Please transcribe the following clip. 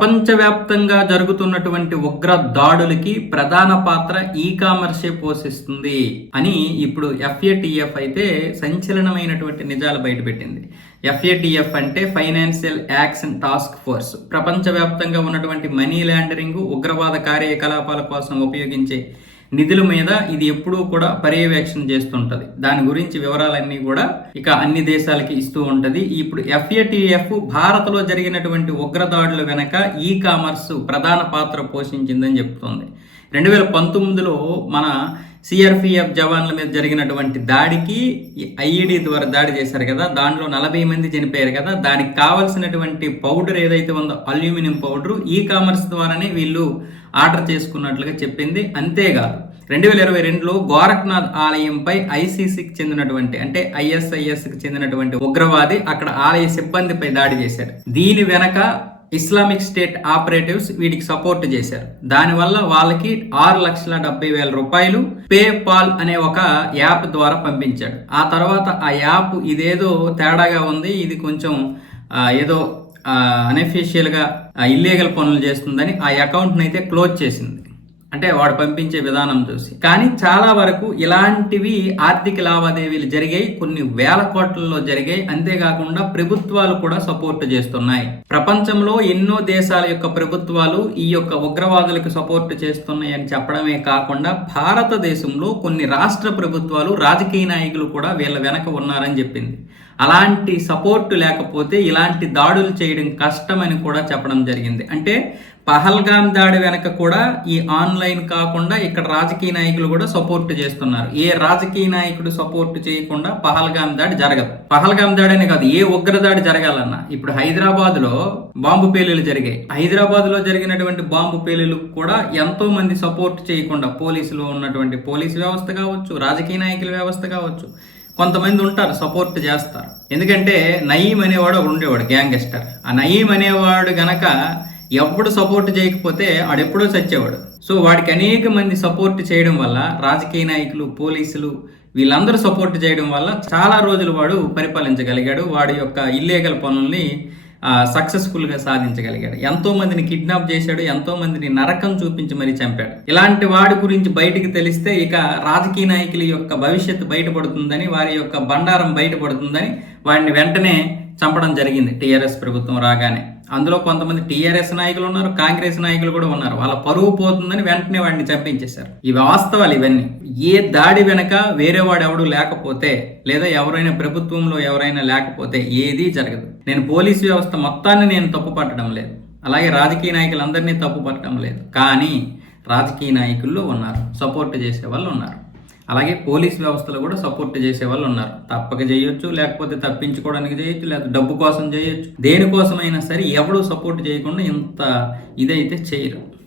ప్రపంచవ్యాప్తంగా జరుగుతున్నటువంటి ఉగ్ర దాడులకి ప్రధాన పాత్ర ఈ కామర్సే పోషిస్తుంది అని ఇప్పుడు ఎఫ్ఏటిఎఫ్ అయితే సంచలనమైనటువంటి నిజాలు బయటపెట్టింది. ఎఫ్ఏటిఎఫ్ అంటే ఫైనాన్షియల్ యాక్షన్ టాస్క్ ఫోర్స్. ప్రపంచవ్యాప్తంగా ఉన్నటువంటి మనీ లాండరింగ్ ఉగ్రవాద కార్యకలాపాల కోసం ఉపయోగించే నిధుల మీద ఇది ఎప్పుడూ కూడా పర్యవేక్షణ చేస్తుంటది. దాని గురించి వివరాలన్నీ కూడా ఇక అన్ని దేశాలకి ఇస్తూ ఉంటది. ఇప్పుడు ఎఫ్ఏటిఎఫ్ భారత్లో జరిగినటువంటి ఉగ్రదాడుల వెనక ఈ కామర్స్ ప్రధాన పాత్ర పోషించిందని చెప్తోంది. రెండు వేల పంతొమ్మిదిలో మన సిఆర్పిఎఫ్ జవాన్ల మీద జరిగినటువంటి దాడికి ఐఈడి ద్వారా దాడి చేశారు కదా దాంట్లో నలభై మంది చనిపోయారు కదా దానికి కావలసినటువంటి పౌడర్ ఏదైతే ఉందో అల్యూమినియం పౌడర్ ఈ కామర్స్ ద్వారానే వీళ్ళు ఆర్డర్ చేసుకున్నట్లుగా చెప్పింది. అంతేకాదు రెండు వేల ఇరవై రెండులో గోరఖ్నాథ్ ఆలయంపై ఐసీసీకి చెందినటువంటి అంటే ఐఎస్ఐఎస్కి చెందినటువంటి ఉగ్రవాది అక్కడ ఆలయ సిబ్బందిపై దాడి చేశాడు. దీని వెనక ఇస్లామిక్ స్టేట్ ఆపరేటివ్స్ వీటికి సపోర్ట్ చేశారు. దానివల్ల వాళ్ళకి ఆరు లక్షల డెబ్బై వేల రూపాయలు పే పాల్ అనే ఒక యాప్ ద్వారా పంపించాడు. ఆ తర్వాత ఆ యాప్ ఇదేదో తేడాగా ఉంది ఇది కొంచెం ఏదో అనఫిషియల్గా ఇల్లీగల్ పనులు చేస్తుందని ఆ అకౌంట్ని అయితే క్లోజ్ చేసింది. అంటే వాడు పంపించే విధానం చూసి. కానీ చాలా వరకు ఇలాంటివి ఆర్థిక లావాదేవీలు జరిగాయి కొన్ని వేల కోట్లలో జరిగాయి. అంతేకాకుండా ప్రభుత్వాలు కూడా సపోర్ట్ చేస్తున్నాయి. ప్రపంచంలో ఎన్నో దేశాల యొక్క ప్రభుత్వాలు ఈ యొక్క ఉగ్రవాదులకు సపోర్ట్ చేస్తున్నాయి అని చెప్పడమే కాకుండా భారతదేశంలో కొన్ని రాష్ట్ర ప్రభుత్వాలు రాజకీయ నాయకులు కూడా వీళ్ళ వెనక ఉన్నారని చెప్పింది. అలాంటి సపోర్ట్ లేకపోతే ఇలాంటి దాడులు చేయడం కష్టమని కూడా చెప్పడం జరిగింది. అంటే పహల్గామ్ దాడి వెనక కూడా ఈ ఆన్లైన్ కాకుండా ఇక్కడ రాజకీయ నాయకులు కూడా సపోర్ట్ చేస్తున్నారు. ఏ రాజకీయ నాయకుడు సపోర్ట్ చేయకుండా పహల్గామ్ దాడి జరగదు. పహల్గామ్ దాడి అనే కాదు ఏ ఉగ్ర దాడి జరగాలన్నా. ఇప్పుడు హైదరాబాద్లో బాంబు పేలులు జరిగాయి. హైదరాబాద్లో జరిగినటువంటి బాంబు పేలులు కూడా ఎంతో మంది సపోర్ట్ చేయకుండా పోలీసులు ఉన్నటువంటి పోలీసు వ్యవస్థ కావచ్చు రాజకీయ నాయకుల వ్యవస్థ కావచ్చు కొంతమంది ఉంటారు సపోర్ట్ చేస్తారు. ఎందుకంటే నయీం అనేవాడు ఉండేవాడు గ్యాంగ్స్టర్. ఆ నయీం అనేవాడు గనక ఎప్పుడు సపోర్ట్ చేయకపోతే ఆడెప్పుడో చచ్చేవాడు. సో వాడికి అనేక మంది సపోర్ట్ చేయడం వల్ల రాజకీయ నాయకులు పోలీసులు వీళ్ళందరూ సపోర్ట్ చేయడం వల్ల చాలా రోజులు వాడు పరిపాలించగలిగాడు. వాడి యొక్క ఇల్లీగల్ పనుల్ని సక్సెస్ఫుల్గా సాధించగలిగాడు. ఎంతో మందిని కిడ్నాప్ చేశాడు ఎంతో మందిని నరకం చూపించి మరీ చంపాడు. ఇలాంటి వాడి గురించి బయటికి తెలిస్తే ఇక రాజకీయ నాయకుల యొక్క భవిష్యత్తు బయటపడుతుందని వారి యొక్క బండారం బయటపడుతుందని వాడిని వెంటనే చంపడం జరిగింది టీఆర్ఎస్ ప్రభుత్వం రాగానే. అందులో కొంతమంది టీఆర్ఎస్ నాయకులు ఉన్నారు కాంగ్రెస్ నాయకులు కూడా ఉన్నారు. వాళ్ళ పరువు పోతుందని వెంటనే వాడిని చంపించేశారు ఇవి వాస్తవాలు ఇవన్నీ. ఏ దాడి వెనక వేరే వాడు ఎవడు లేకపోతే లేదా ఎవరైనా ప్రభుత్వంలో ఎవరైనా లేకపోతే ఏదీ జరగదు. నేను పోలీస్ వ్యవస్థ మొత్తాన్ని నేను తప్పు పట్టడం లేదు. అలాగే రాజకీయ నాయకులందరినీ తప్పు పట్టడం లేదు. కానీ రాజకీయ నాయకుల్లో ఉన్నారు సపోర్ట్ చేసే వాళ్ళు ఉన్నారు. అలాగే పోలీస్ వ్యవస్థలో కూడా సపోర్ట్ చేసే వాళ్ళు ఉన్నారు. తప్పక చేయొచ్చు లేకపోతే తప్పించుకోవడానికి చేయొచ్చు లేకపోతే డబ్బు కోసం చేయొచ్చు. దేనికోసమైనా సరే ఎవడు సపోర్ట్ చేయకుండా ఇంత ఇదైతే చేయరు.